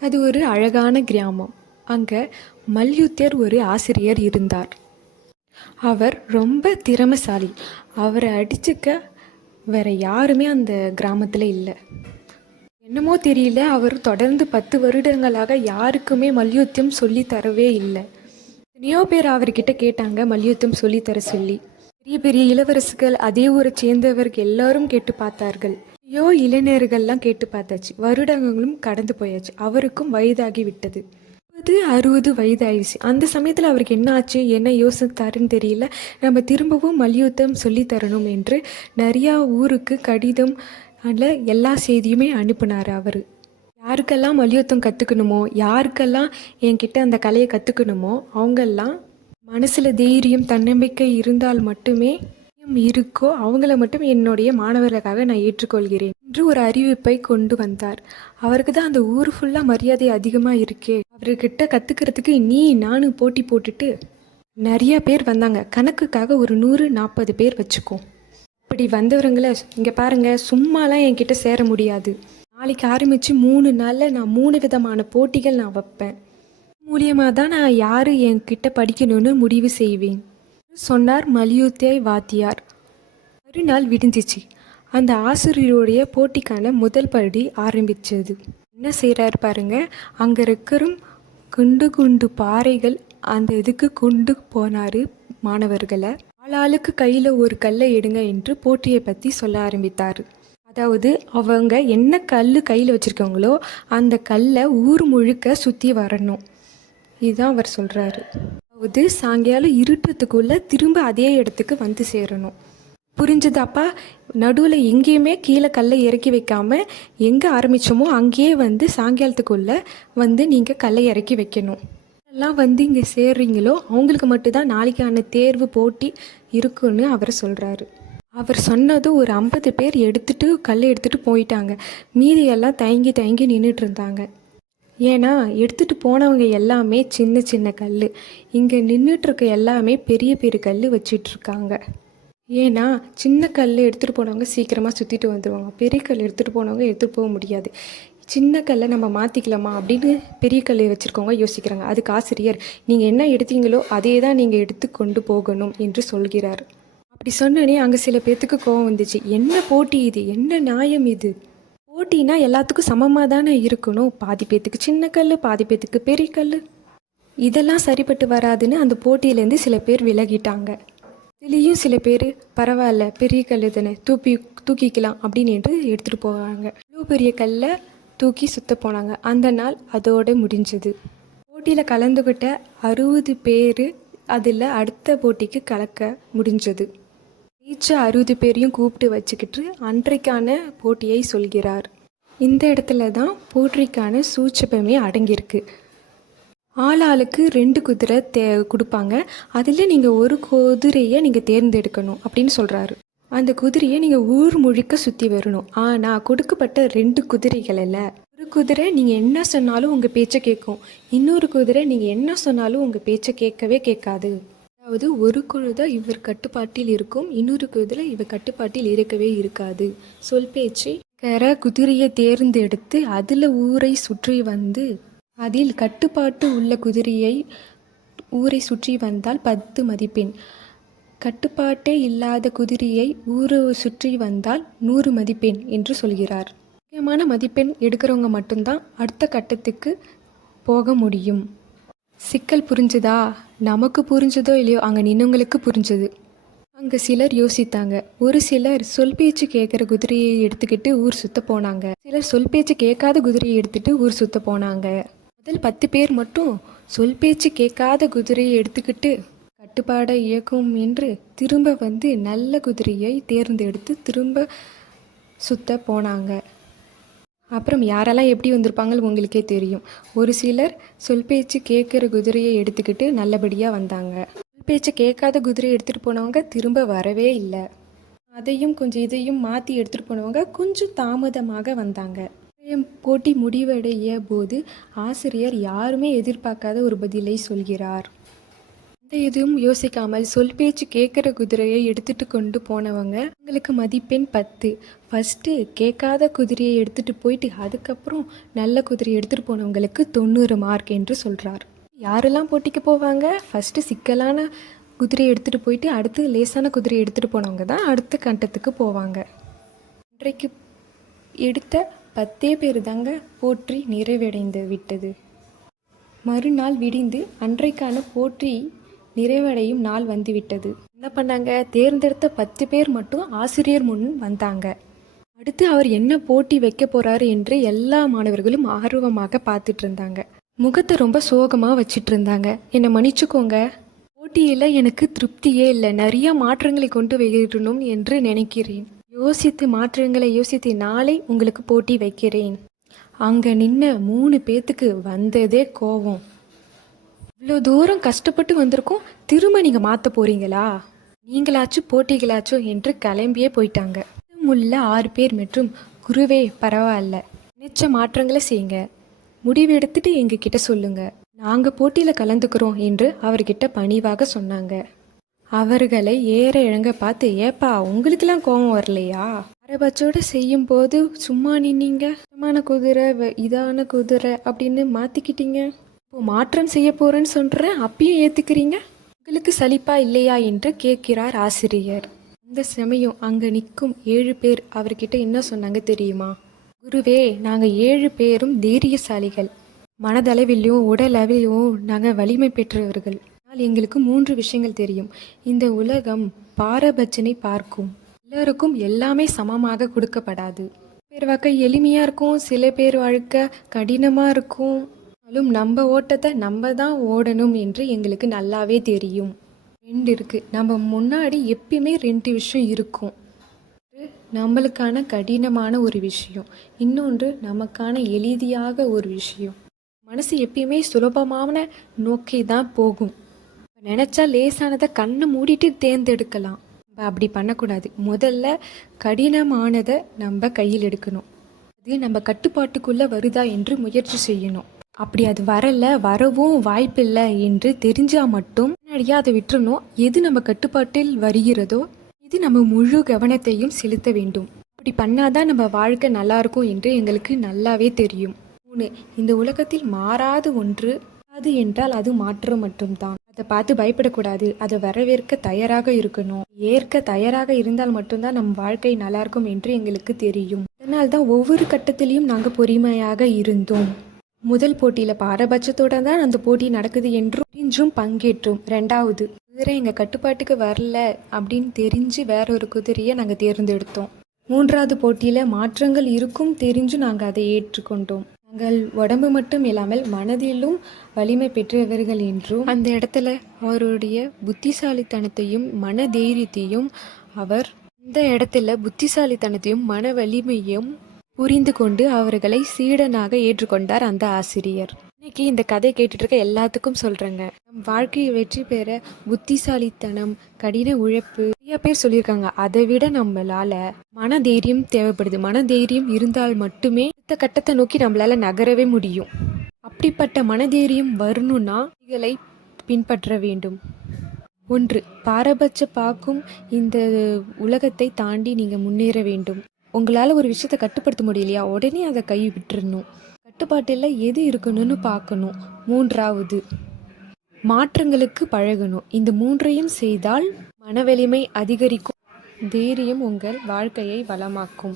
அது ஒரு அழகான கிராமம். அங்கே மல்யுத்தர் ஒரு ஆசிரியர் இருந்தார். அவர் ரொம்ப திறமைசாலி. அவரை அடிச்சுக்க வேற யாருமே அந்த கிராமத்தில் இல்லை. என்னமோ தெரியல அவர் தொடர்ந்து பத்து வருடங்களாக யாருக்குமே மல்யுத்தம் சொல்லி தரவே இல்லை. எத்தனையோ பேர் அவர்கிட்ட கேட்டாங்க மல்யுத்தம் சொல்லி தர சொல்லி. பெரிய பெரிய இளவரசுகள் அதே ஊரை சேர்ந்தவர்கள் எல்லாரும் கேட்டு பார்த்தார்கள். ஐயோ இளைஞர்கள்லாம் கேட்டு பார்த்தாச்சு. வருடங்களும் கடந்து போயாச்சு. அவருக்கும் வயதாகி விட்டது. இருபது அறுபது வயதாயிடுச்சு. அந்த சமயத்தில் அவருக்கு என்ன ஆச்சு என்ன யோசித்தாருன்னு தெரியல. நம்ம திரும்பவும் மல்யுத்தம் சொல்லி தரணும் என்று நிறையா ஊருக்கு கடிதம் அதில் எல்லா செய்தியுமே அனுப்பினார் அவர். யாருக்கெல்லாம் மல்யுத்தம் கற்றுக்கணுமோ யாருக்கெல்லாம் என்கிட்ட அந்த கலையை கற்றுக்கணுமோ அவங்கெல்லாம் மனசில் தைரியம் தன்னம்பிக்கை இருந்தால் மட்டுமே இருக்கோ அவங்கள மட்டும் என்னுடைய மாணவர்களுக்காக நான் ஏற்றுக்கொள்கிறேன் என்று ஒரு அறிவிப்பை கொண்டு வந்தார். அவருக்கு தான் அந்த ஊர் ஃபுல்லாக மரியாதை அதிகமாக இருக்கே. அவர்கிட்ட கற்றுக்கிறதுக்கு நீ நானும் போட்டி போட்டுட்டு நிறைய பேர் வந்தாங்க. கணக்குக்காக ஒரு நூறு நாற்பது பேர் வச்சுக்கோ. இப்படி வந்தவருங்கள இங்கே பாருங்க சும்மாலாம் என்கிட்ட சேர முடியாது. நாளைக்கு ஆரம்பித்து மூணு நாளில் நான் மூணு விதமான போட்டிகள் நான் வைப்பேன். மூலியமாக தான் நான் யார் என்கிட்ட படிக்கணும்னு முடிவு செய்வேன். சொன்னார் மல்யுத்தே வாத்தியார். மறுநாள் விடிஞ்சிச்சு. அந்த ஆசிரியருடைய போட்டிக்கான முதல் படி ஆரம்பிச்சது. என்ன செய்கிறார் பாருங்க அங்கே இருக்கிற குண்டு குண்டு பாறைகள் அந்த இதுக்கு கொண்டு போனார் மாணவர்களை. ஆளாளுக்கு கையில் ஒரு கல்லை எடுங்க என்று போட்டியை பற்றி சொல்ல ஆரம்பித்தார். அதாவது அவங்க என்ன கல் கையில் வச்சுருக்காங்களோ அந்த கல்லை ஊர் முழுக்க சுற்றி வரணும். இதுதான் அவர் சொல்கிறாரு அதாவது சாயங்காலம் இருட்டுறதுக்குள்ளே திரும்ப அதே இடத்துக்கு வந்து சேரணும். புரிஞ்சுதாப்பா நடுவில் எங்கேயுமே கீழே கல்லை இறக்கி வைக்காம எங்கே ஆரம்பித்தோமோ அங்கேயே வந்து சாயங்காலத்துக்குள்ளே வந்து நீங்கள் கல்லை இறக்கி வைக்கணும். எல்லாம் வந்து இங்கே சேர்றீங்களோ அவங்களுக்கு மட்டும்தான் நாளைக்கான தேர்வு போட்டி இருக்குன்னு அவர் சொல்கிறாரு அவர் சொன்னது ஒரு ஐம்பது பேர் எடுத்துட்டு கல்லை எடுத்துகிட்டு போயிட்டாங்க. மீதியெல்லாம் தயங்கி தயங்கி நின்றுட்டு இருந்தாங்க. ஏன்னா எடுத்துகிட்டு போனவங்க எல்லாமே சின்ன சின்ன கல் இங்கே நின்றுட்டுருக்க எல்லாமே பெரிய பெரிய கல் வச்சிட்ருக்காங்க ஏன்னா சின்ன கல் எடுத்துகிட்டு போனவங்க சீக்கிரமாக சுற்றிட்டு வந்துடுவாங்க பெரிய கல் எடுத்துகிட்டு போனவங்க எடுத்துகிட்டு போக முடியாது. சின்ன கல்லை நம்ம மாற்றிக்கலாமா அப்படின்னு பெரிய கல் வச்சுருக்கவங்க யோசிக்கிறாங்க. அதுக்கு ஆசிரியர் நீங்கள் என்ன எடுத்தீங்களோ அதே தான் நீங்கள் எடுத்து கொண்டு போகணும் என்று சொல்கிறார். அப்படி சொன்னோடனே அங்கே சில பேர்த்துக்கு கோவம் வந்துச்சு. என்ன போட்டி இது? என்ன நியாயம் இது? போட்டினா எல்லாத்துக்கும் சமமாக தானே இருக்கணும். பாதி பேத்துக்கு சின்ன கல் பாதி பேத்துக்கு பெரிய கல் இதெல்லாம் சரிப்பட்டு வராதுன்னு அந்த போட்டியிலேருந்து சில பேர் விலகிட்டாங்க. இதுலேயும் சில பேர் பரவாயில்ல பெரிய கல் தானே தூக்கி தூக்கிக்கலாம் அப்படின்னு என்று எடுத்துகிட்டு போவாங்க. இவ்வளோ பெரிய கல்லை தூக்கி சுத்த போனாங்க. அந்த நாள் அதோடு முடிஞ்சது. போட்டியில் கலந்துக்கிட்ட அறுபது பேர் அதில் அடுத்த போட்டிக்கு கலக்க முடிஞ்சது. மிச்ச அறுபது பேரையும் கூப்பிட்டு வச்சுக்கிட்டு அன்றைக்கான போட்டியை சொல்கிறார். இந்த இடத்துல தான் போட்டிக்கான சூட்சபமே அடங்கியிருக்கு. ஆளாளுக்கு ரெண்டு குதிரை தே கொடுப்பாங்க. அதில் நீங்கள் ஒரு குதிரையை நீங்கள் தேர்ந்தெடுக்கணும் அப்படின்னு சொல்கிறாரு அந்த குதிரையை நீங்கள் ஊர் முழுக்க சுற்றி வரணும். ஆனால் கொடுக்கப்பட்ட ரெண்டு குதிரைகளில் ஒரு குதிரை நீங்கள் என்ன சொன்னாலும் உங்கள் பேச்சை கேட்கும் இன்னொரு குதிரை நீங்கள் என்ன சொன்னாலும் உங்கள் பேச்சை கேட்கவே கேட்காது. அதாவது ஒரு குதிரை இவர் கட்டுப்பாட்டில் இருக்கும் இன்னொரு குழுதில் இவர் கட்டுப்பாட்டில் இருக்கவே இருக்காது. சொல் பேச்சு. கர குதிரையை தேர்ந்தெடுத்து அதில் ஊரை சுற்றி வந்து அதில் கட்டுப்பாட்டு உள்ள குதிரையை ஊரை சுற்றி வந்தால் பத்து மதிப்பெண். கட்டுப்பாட்டே இல்லாத குதிரையை ஊரை சுற்றி வந்தால் நூறு மதிப்பெண் என்று சொல்கிறார். முக்கியமான மதிப்பெண் எடுக்கிறவங்க மட்டும்தான் அடுத்த கட்டத்துக்கு போக முடியும். சிக்கல் புரிஞ்சுதா? நமக்கு புரிஞ்சதோ இல்லையோ அங்கே நின்னவங்களுக்கு புரிஞ்சது. அங்கே சிலர் யோசித்தாங்க. ஒரு சிலர் சொல் பேச்சு கேட்குற குதிரையை எடுத்துக்கிட்டு ஊர் சுத்த போனாங்க. சிலர் சொல் பேச்சு கேட்காத குதிரையை எடுத்துட்டு ஊர் சுத்த போனாங்க. முதல் பத்து பேர் மட்டும் சொல் பேச்சு கேட்காத குதிரையை எடுத்துக்கிட்டு கட்டுப்பாடை இயக்கும் என்று திரும்ப வந்து நல்ல குதிரையை தேர்ந்தெடுத்து திரும்ப சுத்த போனாங்க. அப்புறம் யாரெல்லாம் எப்படி வந்திருப்பாங்கன்னு உங்களுக்கே தெரியும். ஒரு சிலர் சொல் பேச்சு கேட்குற குதிரையை எடுத்துக்கிட்டு நல்லபடியாக வந்தாங்க. சொல் பேச்சு கேட்காத குதிரையை எடுத்துகிட்டு போனவங்க திரும்ப வரவே இல்லை. அதையும் கொஞ்சம் இதையும் மாற்றி எடுத்துகிட்டு போனவங்க கொஞ்சம் தாமதமாக வந்தாங்க. போட்டி முடிவடைய போது ஆசிரியர் யாருமே எதிர்பார்க்காத ஒரு பதிலை சொல்கிறார். எந்த எதுவும் யோசிக்காமல் சொல் பேச்சு கேட்குற குதிரையை எடுத்துட்டு கொண்டு போனவங்க உங்களுக்கு மதிப்பெண் பத்து. ஃபஸ்ட்டு கேட்காத குதிரையை எடுத்துகிட்டு போயிட்டு அதுக்கப்புறம் நல்ல குதிரையை எடுத்துகிட்டு போனவங்களுக்கு தொண்ணூறு மார்க் என்று சொல்கிறார் யாரெல்லாம் போட்டிக்கு போவாங்க? ஃபஸ்ட்டு சிக்கலான குதிரையை எடுத்துகிட்டு போயிட்டு அடுத்து லேசான குதிரையை எடுத்துகிட்டு போனவங்க தான் அடுத்த கண்டத்துக்கு போவாங்க. இன்றைக்கு எடுத்த பத்தே பேர் தாங்க போற்றி நிறைவடைந்து விட்டது. மறுநாள் விடிந்து அன்றைக்கான போற்றி நிறைவடையும் நாள் வந்துவிட்டது. என்ன பண்ணாங்க? தேர்ந்தெடுத்த பத்து பேர் மட்டும் ஆசிரியர் முன் வந்தாங்க. அடுத்து அவர் என்ன போட்டி வைக்க போறாரு என்று எல்லா மாணவர்களும் ஆர்வமாக பார்த்துட்டு இருந்தாங்க. முகத்தை ரொம்ப சோகமாக வச்சிட்டு இருந்தாங்க. என்னை மன்னிச்சுக்கோங்க. போட்டியில் எனக்கு திருப்தியே இல்லை. நிறைய மாற்றங்களை கொண்டு வைக்கணும் என்று நினைக்கிறேன். யோசித்து மாற்றங்களை யோசித்து நாளை உங்களுக்கு போட்டி வைக்கிறேன். அங்கே நின்ன மூணு பேத்துக்கு வந்ததே கோவம். இவ்வளோ தூரம் கஷ்டப்பட்டு வந்திருக்கோம். திரும்ப நீங்கள் மாற்ற போறீங்களா? நீங்களாச்சும் போட்டிகளாச்சும் என்று கிளம்பியே போயிட்டாங்க. உள்ள ஆறு பேர் மற்றும் குருவே பரவாயில்ல. நினைச்ச மாற்றங்களை செய்யுங்க. முடிவு எடுத்துட்டு எங்ககிட்ட சொல்லுங்க. நாங்கள் போட்டியில் கலந்துக்கிறோம் என்று அவர்கிட்ட பணிவாக சொன்னாங்க. அவர்களை ஏற இழங்க பார்த்து ஏப்பா உங்களுக்கெல்லாம் கோபம் வரலையா? அரபச்சோட செய்யும் போது சும்மா நின்னீங்க. சும்மான குதிரை வ- இதான குதிரை அப்படின்னு மாத்திக்கிட்டீங்க. இப்போ மாற்றம் செய்ய போறேன்னு சொல்றேன். அப்பயும் ஏத்துக்கிறீங்க? உங்களுக்கு சலிப்பா இல்லையா என்று கேட்கிறார் ஆசிரியர். அந்த சமயம் அங்க நிற்கும் ஏழு பேர் அவர்கிட்ட என்ன சொன்னாங்க தெரியுமா? குருவே நாங்க ஏழு பேரும் தைரியசாலிகள். மனதளவிலும் உடலளவிலும் நாங்கள் வலிமை பெற்றவர்கள். ஆனால் எங்களுக்கு மூன்று விஷயங்கள் தெரியும். இந்த உலகம் பாரபட்சனை பார்க்கும். எல்லாருக்கும் எல்லாமே சமமாக கொடுக்கப்படாது. பேர் வாக்க எளிமையாக இருக்கும் சில பேர் வாழ்க்கை கடினமாக இருக்கும். ஆனாலும் நம்ம ஓட்டத்தை நம்ம தான் ஓடணும் என்று எங்களுக்கு நல்லாவே தெரியும். ரெண்டு இருக்குது நம்ம முன்னாடி எப்பயுமே ரெண்டு விஷயம் இருக்கும். நம்மளுக்கான கடினமான ஒரு விஷயம். இன்னொன்று நமக்கான எளிதியாக ஒரு விஷயம். மனசு எப்பயுமே சுலபமான நோக்கி தான் போகும். நினச்சா லேசானதை கண்ணை மூடிட்டு தேர்ந்தெடுக்கலாம். நம்ம அப்படி பண்ணக்கூடாது. முதல்ல கடினமானதை நம்ம கையில் எடுக்கணும். அது நம்ம கட்டுப்பாட்டுக்குள்ளே வருதா என்று முயற்சி செய்யணும். அப்படி அது வரல வரவும் வாய்ப்பில்லை என்று தெரிஞ்சால் மட்டும் முன்னாடியே அதை விட்டுறணும். எது நம்ம கட்டுப்பாட்டில் வருகிறதோ இது நம்ம முழு கவனத்தையும் செலுத்த வேண்டும். அப்படி பண்ணாதான் நம்ம வாழ்க்கை நல்லாயிருக்கும் என்று எங்களுக்கு நல்லாவே தெரியும். மூணு இந்த உலகத்தில் மாறாத ஒன்று அது என்றால் அது மாற்றம் மட்டும்தான். அதை பார்த்து பயப்படக்கூடாது. அதை வரவேற்க தயாராக இருக்கணும். ஏற்க தயாராக இருந்தால் மட்டும்தான் நம் வாழ்க்கை நல்லா இருக்கும் என்று எங்களுக்கு தெரியும். அதனால் தான் ஒவ்வொரு கட்டத்திலையும் நாங்கள் பொறுமையாக இருந்தோம். முதல் போட்டியில் பாரபட்சத்தோட தான் அந்த போட்டி நடக்குது என்றும் இன்றும் பங்கேற்றோம். ரெண்டாவது குதிரை எங்கள் கட்டுப்பாட்டுக்கு வரல அப்படின்னு தெரிஞ்சு வேற ஒரு குதிரையை நாங்கள் தேர்ந்தெடுத்தோம். மூன்றாவது போட்டியில் மாற்றங்கள் இருக்கும் தெரிஞ்சு நாங்கள் அதை ஏற்றுக்கொண்டோம். நாங்கள் உடம்பு மட்டும் இல்லாமல் மனதிலும் வலிமை பெற்றவர்கள் என்றும் அந்த இடத்துல அவருடைய புத்திசாலித்தனத்தையும் மன தைரியத்தையும் அவர் இந்த இடத்துல புத்திசாலித்தனத்தையும் மன வலிமையும் புரிந்து கொண்டு அவர்களை சீடனாக ஏற்றுக்கொண்டார் அந்த ஆசிரியர். இன்னைக்கு இந்த கதை கேட்டுட்டு இருக்க எல்லாத்துக்கும் சொல்றேங்க. நம் வாழ்க்கையை வெற்றி பெற புத்திசாலித்தனம் கடின உழைப்பு நிறைய பேர் சொல்லியிருக்காங்க. அதை விட நம்மளால மன தைரியம் தேவைப்படுது. மன தைரியம் இருந்தால் மட்டுமே அடுத்த கட்டத்தை நோக்கி நம்மளால நகரவே முடியும். அப்படிப்பட்ட மனதைரியம் வரணும்னா இதை பின்பற்ற வேண்டும். ஒன்று பாரபட்ச பார்க்கும் இந்த உலகத்தை தாண்டி நீங்கள் முன்னேற வேண்டும். உங்களால் ஒரு விஷயத்தை கட்டுப்படுத்த முடியலையா? உடனே அதை கை விட்டுறணும். கட்டுப்பாட்டில் எது இருக்கணும்னு பார்க்கணும். மூன்றாவது மாற்றங்களுக்கு பழகணும். இந்த மூன்றையும் செய்தால் மனவலிமை அதிகரிக்கும். தைரியம் உங்கள் வாழ்க்கையை வளமாக்கும்.